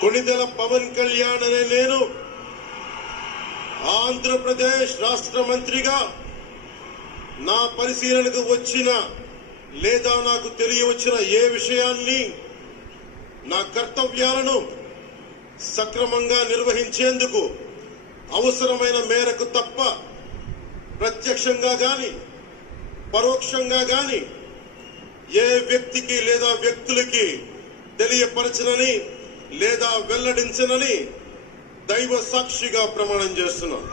కొణిదెల పవన్ కళ్యాణ్ అనే నేను ఆంధ్రప్రదేశ్ రాష్ట్ర మంత్రిగా నా పరిశీలనకు వచ్చిన లేదా నాకు తెలియవచ్చిన ఏ విషయాన్ని నా కర్తవ్యాలను సక్రమంగా నిర్వహించేందుకు అవసరమైన మేరకు తప్ప ప్రత్యక్షంగా గాని పరోక్షంగా గాని ఏ వ్యక్తికి లేదా వ్యక్తులకి తెలియపరచనని లేదా వెల్లడించనని దైవ సాక్షిగా ప్రమాణం చేస్తున్నాను.